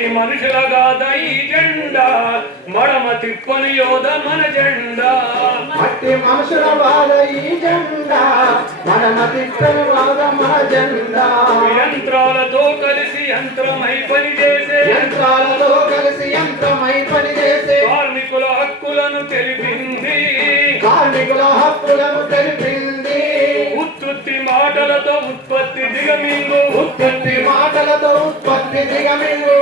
మట్టి మనుషుల గాథ ఈ జెండా మడమ తిప్పని యోధ మన జెండా. మట్టి మనుషుల బాధ ఈ జెండా మనమ తిప్పని బాధ మన జెండా. యంత్రాలతో కలిసి యంత్రమై పనిచేసే యంత్రాలతో కలిసి యంత్రమై పనిచేసే కార్మికుల హక్కులను తెలిపింది. కార్మికుల హక్కులను తెలిపింది. ఉత్తుత్తి మాటలతో ఉత్పత్తి దిగమింగు. ఉత్పత్తి మాటలతో ఉత్పత్తి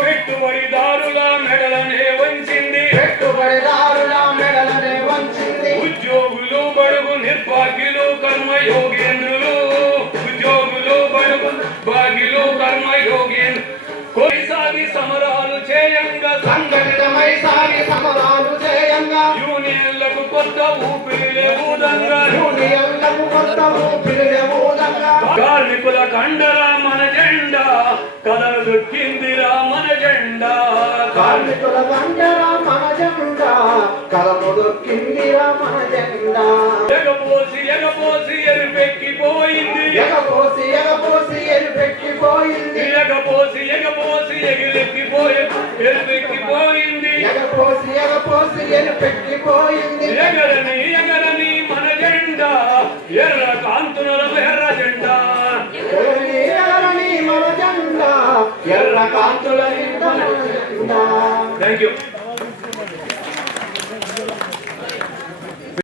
పెట్టుబడిదారుల మెడలనే వంచింది. పెట్టుబడిదారుల మెడలనే వంచింది. ఉద్యోగులు బడుగు నిర్భాగ్యులు కర్మయోగేంద్రులు. ఉద్యోగులు బడుగు భాగ్యులు కర్మయోగేంద్రు. కొనసాగి సమరాలు చేయంగా. సంఘటితమై సాగి సమరాలు చేయంగా. యూనియన్లకు కొత్త ఊపిరి లేవుదంగా యూనియన్లకు కొత్త ఊపిరి లేవుదంగా కార్మికుల కండరా మన జెండా. కథను దొక్కిందిరా. జెండా కార్మికుల బండరా మన జెండా. కలము దొక్కిందిరా మన జెండా. ఎగపోసి ఎగపోసి ఎరుపెక్కిపోయింది. ఎగపోసి ఎగపోసి ఎరుపెక్కిపోయింది. ఎగపోసి ఎగపోసి ఎగిరెక్కిపోయి ఎరుపెక్కిపోయింది. ఎగపోసి ఎగపోసి ఎరుపెక్కిపోయింది. ఎగరని ఎగరని మన జెండా. ఎర్ర కాంతుల ఎర్ర జెండా. ఎగరని ఎగరని మన జెండా. ఎర్ర కాంతుల నిండా మన జెండా థ్యాంక్ యూ